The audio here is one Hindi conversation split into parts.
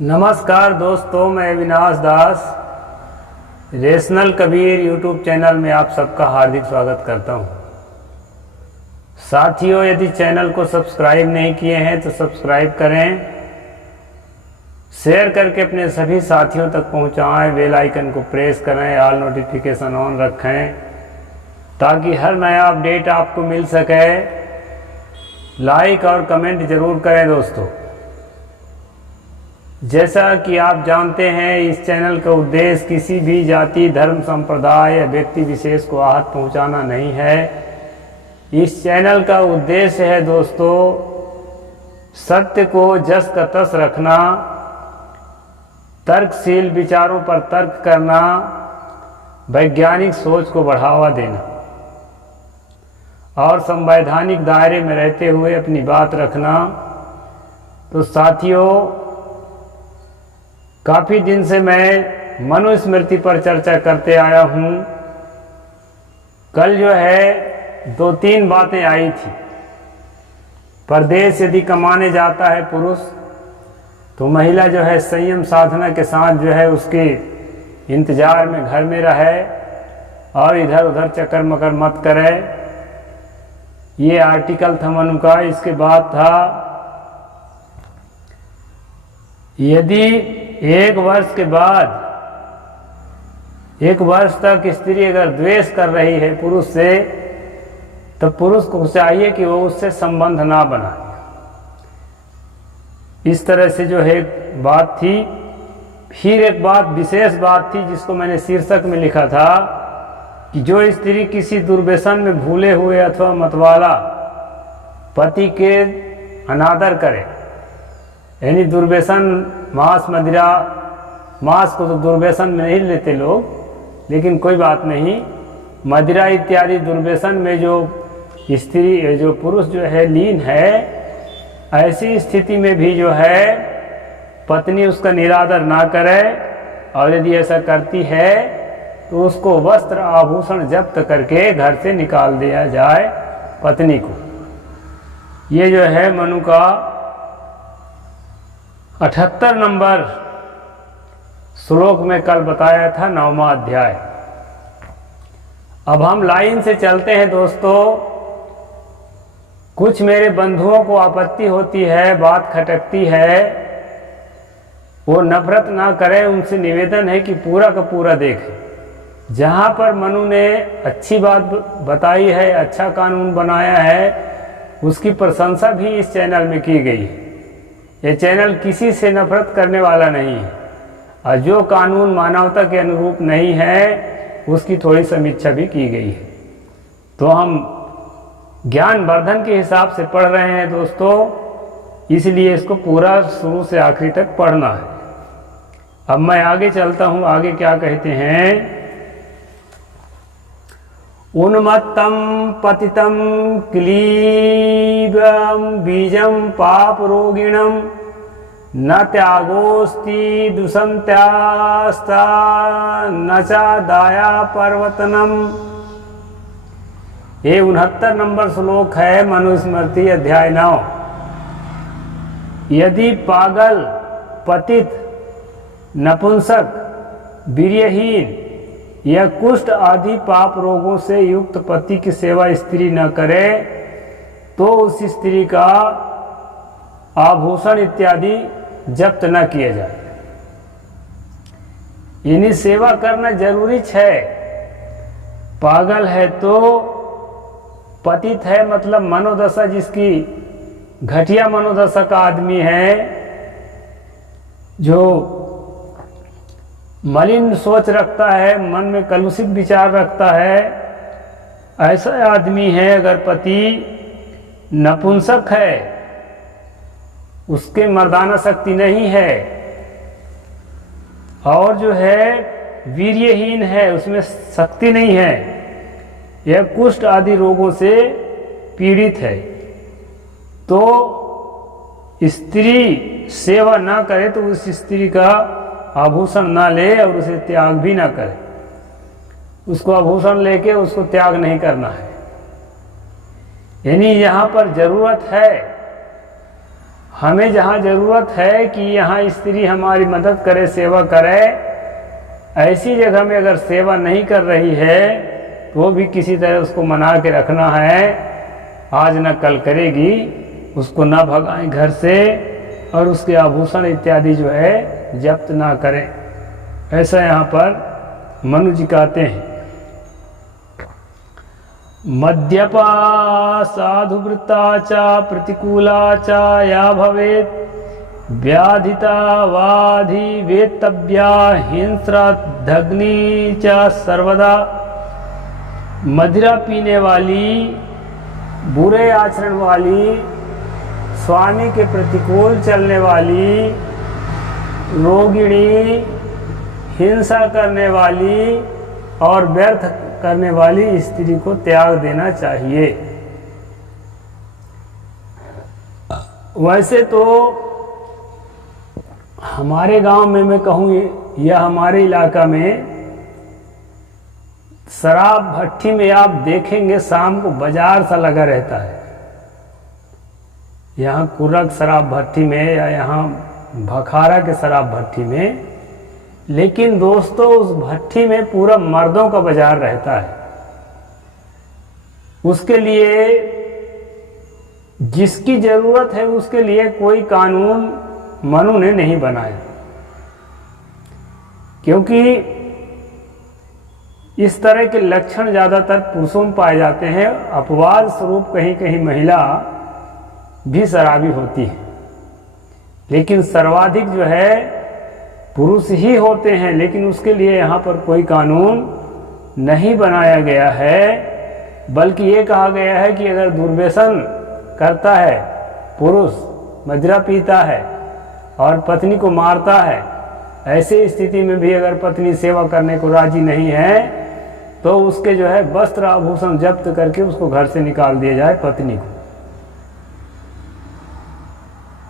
नमस्कार दोस्तों, मैं अविनाश दास रेशनल कबीर यूट्यूब चैनल में आप सबका हार्दिक स्वागत करता हूं। साथियों, यदि चैनल को सब्सक्राइब नहीं किए हैं तो सब्सक्राइब करें, शेयर करके अपने सभी साथियों तक पहुंचाएं, बेल आइकन को प्रेस करें, ऑल नोटिफिकेशन ऑन रखें ताकि हर नया अपडेट आपको मिल सके। लाइक और कमेंट जरूर करें दोस्तों। जैसा कि आप जानते हैं, इस चैनल का उद्देश्य किसी भी जाति, धर्म, संप्रदाय या व्यक्ति विशेष को आहत पहुंचाना नहीं है। इस चैनल का उद्देश्य है दोस्तों सत्य को जस का तस रखना, तर्कशील विचारों पर तर्क करना, वैज्ञानिक सोच को बढ़ावा देना और संवैधानिक दायरे में रहते हुए अपनी बात रखना। तो साथियों, काफ़ी दिन से मैं मनुस्मृति पर चर्चा करते आया हूँ। कल जो है 2-3 बातें आई थी। परदेश यदि कमाने जाता है पुरुष तो महिला जो है संयम साधना के साथ जो है उसके इंतजार में घर में रहे और इधर उधर चक्कर मकर मत करे। ये आर्टिकल था मनु का। इसके बाद था, यदि 1 वर्ष के बाद 1 वर्ष तक स्त्री अगर द्वेष कर रही है पुरुष से, तो पुरुष को चाहिए कि वो उससे संबंध ना बनाए। इस तरह से जो है बात थी। फिर एक बात, विशेष बात थी जिसको मैंने शीर्षक में लिखा था कि जो स्त्री किसी दुर्व्यसन में भूले हुए अथवा मतवाला पति के अनादर करे, यानी दुर्व्यसन, मांस मदिरा, मांस को तो दुर्व्यसन में नहीं लेते लोग, लेकिन कोई बात नहीं, मदिरा इत्यादि दुर्व्यसन में जो स्त्री, जो पुरुष जो है लीन है, ऐसी स्थिति में भी जो है पत्नी उसका निरादर ना करे, और यदि ऐसा करती है तो उसको वस्त्र आभूषण जब्त करके घर से निकाल दिया जाए पत्नी को। ये जो है मनु का 78 नंबर श्लोक में कल बताया था, 9वां अध्याय। अब हम लाइन से चलते हैं दोस्तों। कुछ मेरे बंधुओं को आपत्ति होती है, बात खटकती है, वो नफरत ना करें। उनसे निवेदन है कि पूरा का पूरा देखें। जहाँ पर मनु ने अच्छी बात बताई है, अच्छा कानून बनाया है, उसकी प्रशंसा भी इस चैनल में की गई है। ये चैनल किसी से नफरत करने वाला नहीं है, और जो कानून मानवता के अनुरूप नहीं है उसकी थोड़ी समीक्षा भी की गई है। तो हम ज्ञान वर्धन के हिसाब से पढ़ रहे हैं दोस्तों, इसलिए इसको पूरा शुरू से आखिरी तक पढ़ना है। अब मैं आगे चलता हूँ। आगे क्या कहते हैं? उन्मत्तम पतितम क्लीबम बीजम पाप रोगिणम न त्यागोस्ति दुसंत्यास्ता न चा दाया पर्वतनम। ये 69 नंबर श्लोक है मनुस्मृति अध्याय 9। यदि पागल, पतित, नपुंसक, वीर्यहीन या कुष्ठ आदि पाप रोगों से युक्त पति की सेवा स्त्री न करे तो उस स्त्री का आभूषण इत्यादि जब्त न किए जाए। इन्हीं सेवा करना जरूरी है। पागल है तो, पतित है मतलब मनोदशा, जिसकी घटिया मनोदशा का आदमी है, जो मलिन सोच रखता है, मन में कलुषित विचार रखता है, ऐसा आदमी है। अगर पति नपुंसक है, उसके मर्दाना शक्ति नहीं है, और जो है वीर्यहीन है, उसमें शक्ति नहीं है, यह कुष्ठ आदि रोगों से पीड़ित है, तो स्त्री सेवा ना करे तो उस स्त्री का आभूषण ना ले और उसे त्याग भी ना करे। उसको आभूषण लेके उसको त्याग नहीं करना है। यानी यहाँ पर जरूरत है हमें जहाँ ज़रूरत है कि यहाँ स्त्री हमारी मदद करे, सेवा करे, ऐसी जगह में अगर सेवा नहीं कर रही है तो वो भी किसी तरह उसको मना के रखना है। आज न कल करेगी, उसको ना भगाएं घर से और उसके आभूषण इत्यादि जो है जब्त ना करें। ऐसा यहाँ पर मनु जी कहते हैं। मद्यपा साधुवृत्ता च प्रतिकूला च या भवेत् व्याधिता वाधि वेत्तव्या हिंस्रदग्नि च सर्वदा। मदिरा पीने वाली, बुरे आचरण वाली, स्वामी के प्रतिकूल चलने वाली, रोगिणी, हिंसा करने वाली और व्यर्थ करने वाली स्त्री को त्याग देना चाहिए। वैसे तो हमारे गांव में मैं कहूँ या हमारे इलाका में शराब भट्टी में आप देखेंगे शाम को बाजार सा लगा रहता है। यहाँ कुर्रक शराब भट्टी में या यहाँ भखारा के शराब भट्टी में, लेकिन दोस्तों उस भट्टी में पूरा मर्दों का बाजार रहता है। उसके लिए जिसकी जरूरत है उसके लिए कोई कानून मनु ने नहीं बनाया, क्योंकि इस तरह के लक्षण ज़्यादातर पुरुषों में पाए जाते हैं। अपवाद स्वरूप कहीं कहीं महिला भी शराबी होती है, लेकिन सर्वाधिक जो है पुरुष ही होते हैं। लेकिन उसके लिए यहाँ पर कोई कानून नहीं बनाया गया है, बल्कि ये कहा गया है कि अगर दुर्व्यसन करता है पुरुष, मदिरा पीता है और पत्नी को मारता है, ऐसे स्थिति में भी अगर पत्नी सेवा करने को राजी नहीं है तो उसके जो है वस्त्र आभूषण जब्त करके उसको घर से निकाल दिया जाए पत्नी को।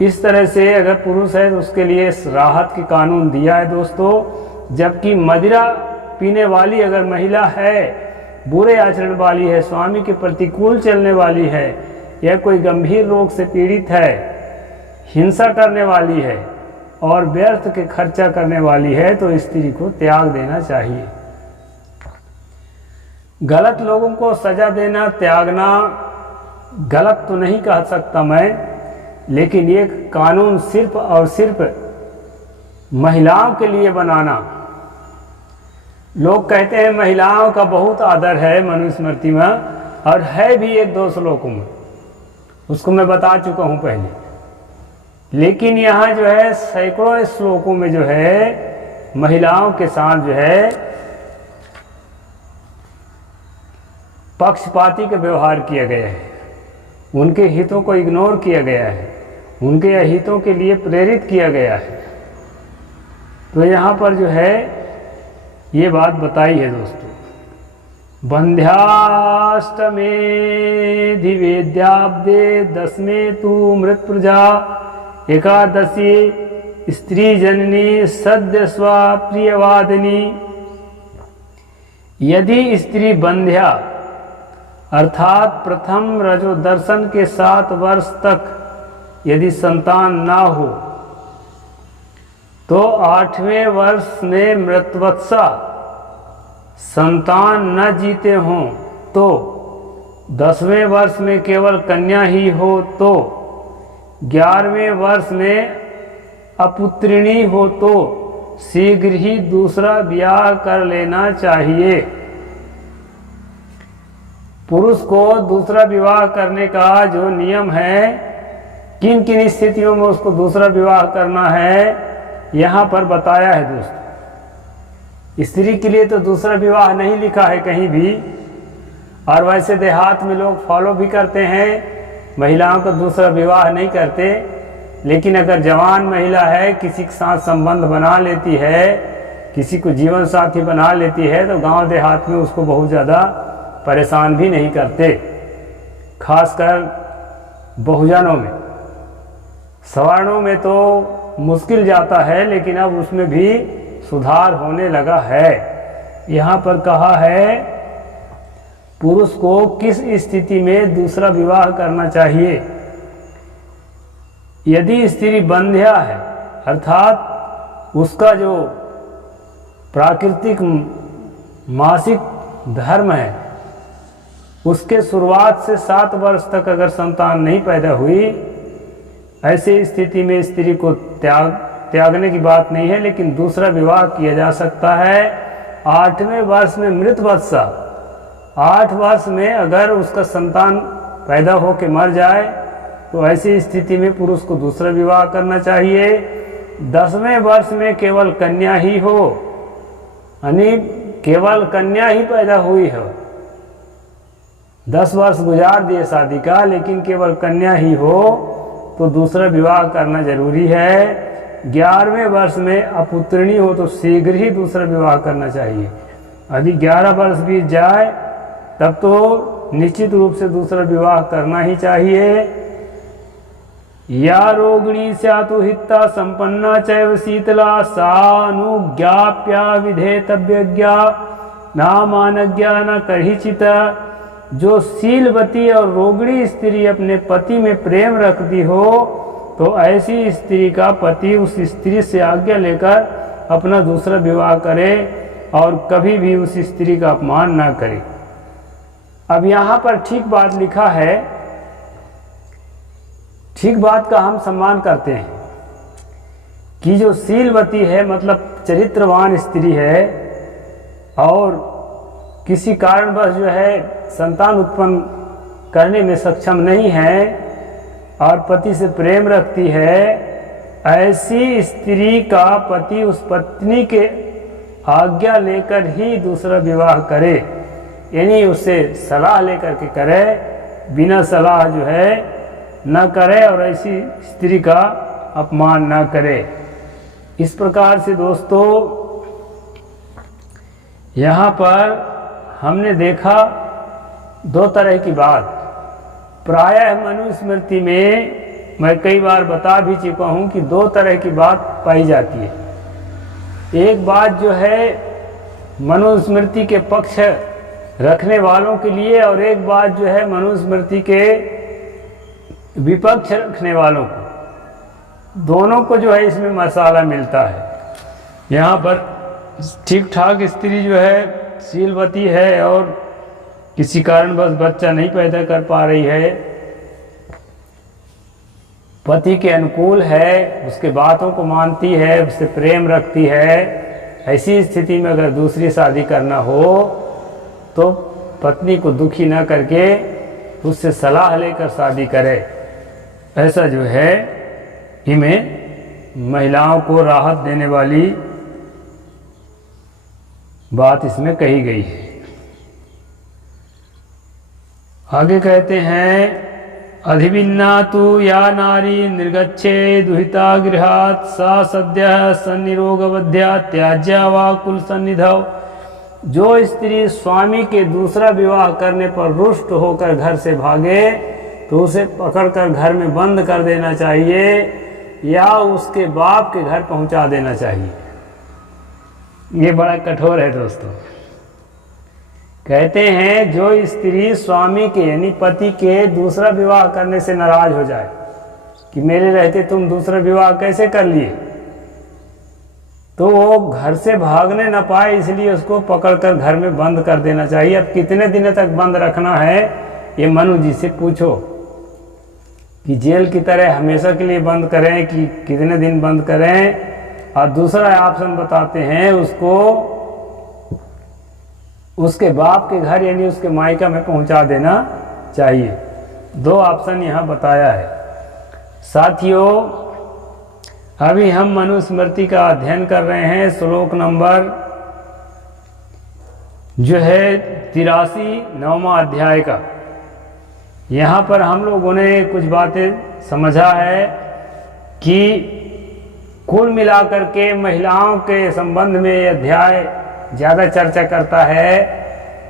इस तरह से अगर पुरुष है तो उसके लिए राहत की कानून दिया है दोस्तों। जबकि मदिरा पीने वाली अगर महिला है, बुरे आचरण वाली है, स्वामी के प्रतिकूल चलने वाली है, या कोई गंभीर रोग से पीड़ित है, हिंसा करने वाली है और व्यर्थ के खर्चा करने वाली है, तो स्त्री को त्याग देना चाहिए। गलत लोगों को सजा देना, त्यागना गलत तो नहीं कह सकता मैं, लेकिन ये कानून सिर्फ और सिर्फ महिलाओं के लिए बनाना। लोग कहते हैं महिलाओं का बहुत आदर है मनुस्मृति में, और है भी एक दो श्लोकों में, उसको मैं बता चुका हूं पहले। लेकिन यहाँ जो है सैकड़ों श्लोकों में जो है महिलाओं के साथ जो है पक्षपाती का व्यवहार किया गया है, उनके हितों को इग्नोर किया गया है, उनके हितों के लिए प्रेरित किया गया है। तो यहाँ पर जो है ये बात बताई है दोस्तों। बंध्याष्टमे धिवेद्याब्दे दसमे तु मृत प्रजा एकादशी स्त्री जननी सद्य स्वा प्रियवादिनी। यदि स्त्री बंध्या अर्थात प्रथम रजो दर्शन के 7 वर्ष तक यदि संतान ना हो, तो 8वें वर्ष में मृतवत्सा संतान न जीते हों, तो 10वें वर्ष में केवल कन्या ही हो, तो 11वें वर्ष में अपुत्रिणी हो तो शीघ्र ही दूसरा ब्याह कर लेना चाहिए। पुरुष को दूसरा विवाह करने का जो नियम है, किन किन स्थितियों में उसको दूसरा विवाह करना है, यहाँ पर बताया है दोस्तों। स्त्री के लिए तो दूसरा विवाह नहीं लिखा है कहीं भी, और वैसे देहात में लोग फॉलो भी करते हैं, महिलाओं का दूसरा विवाह नहीं करते। लेकिन अगर जवान महिला है, किसी के साथ संबंध बना लेती है, किसी को जीवन साथी बना लेती है, तो गांव देहात में उसको बहुत ज़्यादा परेशान भी नहीं करते, खासकर बहुजनों में। सवर्णों में तो मुश्किल जाता है, लेकिन अब उसमें भी सुधार होने लगा है। यहाँ पर कहा है पुरुष को किस स्थिति में दूसरा विवाह करना चाहिए। यदि स्त्री बंध्या है अर्थात उसका जो प्राकृतिक मासिक धर्म है उसके शुरुआत से 7 वर्ष तक अगर संतान नहीं पैदा हुई, ऐसी स्थिति में स्त्री को त्यागने की बात नहीं है, लेकिन दूसरा विवाह किया जा सकता है। 8वें वर्ष में मृत वत्सा, 8 वर्ष में अगर उसका संतान पैदा हो के मर जाए तो ऐसी स्थिति में पुरुष को दूसरा विवाह करना चाहिए। 10वें वर्ष में केवल कन्या ही हो, यानी केवल कन्या ही पैदा हुई हो, 10 वर्ष गुजार दिए शादी का लेकिन केवल कन्या ही हो तो दूसरा विवाह करना जरूरी है। 11वें वर्ष में अपुत्रिणी हो तो शीघ्र ही दूसरा विवाह करना चाहिए। यदि 11 वर्ष बीत जाए तब तो निश्चित रूप से दूसरा विवाह करना ही चाहिए। या रोगिणी स्यातु हिता संपन्ना चैव शीतला सानुज्ञाप्या विधेतव्यज्ञा नामानज्ञा न कहिचित। जो शीलवती और रोगिणी स्त्री अपने पति में प्रेम रखती हो तो ऐसी स्त्री का पति उस स्त्री से आज्ञा लेकर अपना दूसरा विवाह करे और कभी भी उस स्त्री का अपमान ना करे। अब यहाँ पर ठीक बात लिखा है, ठीक बात का हम सम्मान करते हैं कि जो शीलवती है मतलब चरित्रवान स्त्री है और किसी कारणवश जो है संतान उत्पन्न करने में सक्षम नहीं है और पति से प्रेम रखती है, ऐसी स्त्री का पति उस पत्नी के आज्ञा लेकर ही दूसरा विवाह करे, यानी उससे सलाह लेकर के करे, बिना सलाह जो है न करे और ऐसी स्त्री का अपमान न करे। इस प्रकार से दोस्तों यहाँ पर हमने देखा 2 तरह की बात। प्रायः मनुस्मृति में मैं कई बार बता भी चुका हूँ कि 2 तरह की बात पाई जाती है। एक बात जो है मनुस्मृति के पक्ष रखने वालों के लिए और एक बात जो है मनुस्मृति के विपक्ष रखने वालों को, दोनों को जो है इसमें मसाला मिलता है। यहाँ पर ठीक ठाक स्त्री जो है शीलवती है और किसी कारणवश बच्चा नहीं पैदा कर पा रही है, पति के अनुकूल है, उसके बातों को मानती है, उससे प्रेम रखती है, ऐसी स्थिति में अगर दूसरी शादी करना हो तो पत्नी को दुखी न करके उससे सलाह लेकर शादी करे। ऐसा जो है इनमें महिलाओं को राहत देने वाली बात इसमें कही गई है। आगे कहते हैं अधिविन्ना तु या नारी निर्गच्छे दुहिता गृहात् सा सद्यः सन्निरोगवध्या त्याज्या वा कुल सन्निधौ। जो स्त्री स्वामी के दूसरा विवाह करने पर रुष्ट होकर घर से भागे तो उसे पकड़कर घर में बंद कर देना चाहिए या उसके बाप के घर पहुंचा देना चाहिए। ये बड़ा कठोर है दोस्तों। कहते हैं जो स्त्री स्वामी के यानी पति के दूसरा विवाह करने से नाराज हो जाए कि मेरे रहते तुम दूसरा विवाह कैसे कर लिए, तो वो घर से भागने ना पाए इसलिए उसको पकड़कर घर में बंद कर देना चाहिए। अब कितने दिन तक बंद रखना है ये मनु जी से पूछो कि जेल की तरह हमेशा के लिए बंद करें कि कितने दिन बंद करें। और दूसरा ऑप्शन बताते हैं उसको उसके बाप के घर यानी उसके मायका में पहुंचा देना चाहिए। 2 ऑप्शन यहाँ बताया है। साथियों अभी हम मनुस्मृति का अध्ययन कर रहे हैं, श्लोक नंबर जो है 83 9वां अध्याय का। यहाँ पर हम लोगों ने कुछ बातें समझा है कि कुल मिलाकर के महिलाओं के संबंध में ये अध्याय ज़्यादा चर्चा करता है।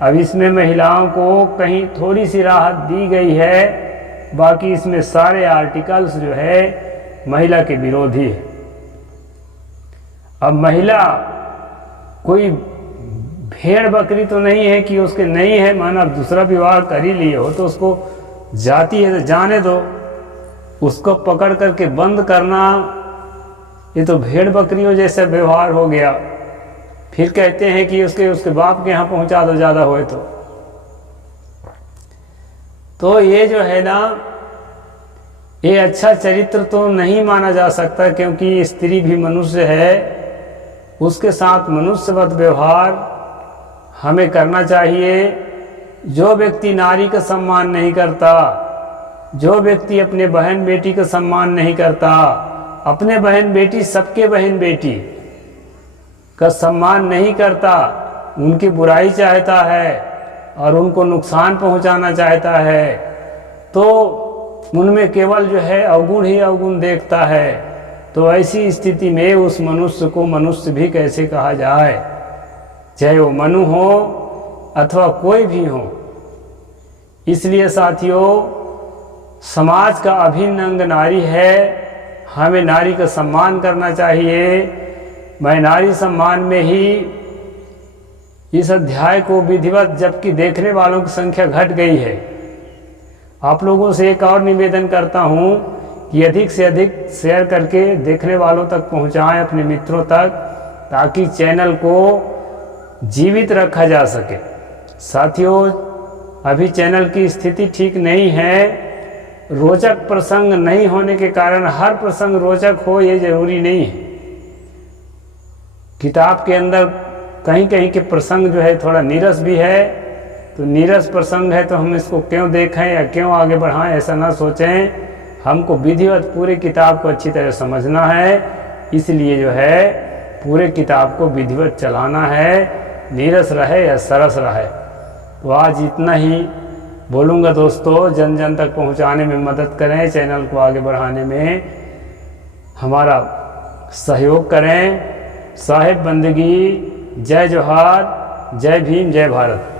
अब इसमें महिलाओं को कहीं थोड़ी सी राहत दी गई है, बाकी इसमें सारे आर्टिकल्स जो है महिला के विरोधी है। अब महिला कोई भेड़ बकरी तो नहीं है कि उसके नहीं है माना दूसरा विवाह कर ही लिए हो तो उसको जाती है तो जाने दो, उसको पकड़ करके बंद करना, ये तो भेड़ बकरियों जैसा व्यवहार हो गया। फिर कहते हैं कि उसके बाप के यहाँ पहुँचा दो ज़्यादा होए तो ये जो है ना, ये अच्छा चरित्र तो नहीं माना जा सकता, क्योंकि स्त्री भी मनुष्य है, उसके साथ मनुष्यवत व्यवहार हमें करना चाहिए। जो व्यक्ति नारी का सम्मान नहीं करता, जो व्यक्ति अपने बहन बेटी का सम्मान नहीं करता, अपने बहन बेटी, सबके बहन बेटी का सम्मान नहीं करता, उनकी बुराई चाहता है और उनको नुकसान पहुंचाना चाहता है, तो उनमें केवल जो है अवगुण ही अवगुण देखता है। तो ऐसी स्थिति में उस मनुष्य को मनुष्य भी कैसे कहा जाए, चाहे वो मनु हो अथवा कोई भी हो। इसलिए साथियों, समाज का अभिन्न अंग नारी है, हमें नारी का सम्मान करना चाहिए। मैं नारी सम्मान में ही इस अध्याय को विधिवत, जबकि देखने वालों की संख्या घट गई है, आप लोगों से एक और निवेदन करता हूं कि अधिक से अधिक शेयर करके देखने वालों तक पहुंचाएं, अपने मित्रों तक, ताकि चैनल को जीवित रखा जा सके। साथियों, अभी चैनल की स्थिति ठीक नहीं है, रोचक प्रसंग नहीं होने के कारण हर प्रसंग रोचक हो ये जरूरी नहीं है। किताब के अंदर कहीं कहीं के प्रसंग जो है थोड़ा नीरस भी है, तो नीरस प्रसंग है तो हम इसको क्यों देखें या क्यों आगे बढ़ाएं, ऐसा ना सोचें। हमको विधिवत पूरे किताब को अच्छी तरह समझना है, इसलिए जो है पूरे किताब को विधिवत चलाना है, नीरस रहे या सरस रहे। तो आज इतना ही बोलूँगा दोस्तों, जन जन तक पहुँचाने में मदद करें, चैनल को आगे बढ़ाने में हमारा सहयोग करें। साहिब बंदगी, जय जोहार, जय भीम, जय भारत।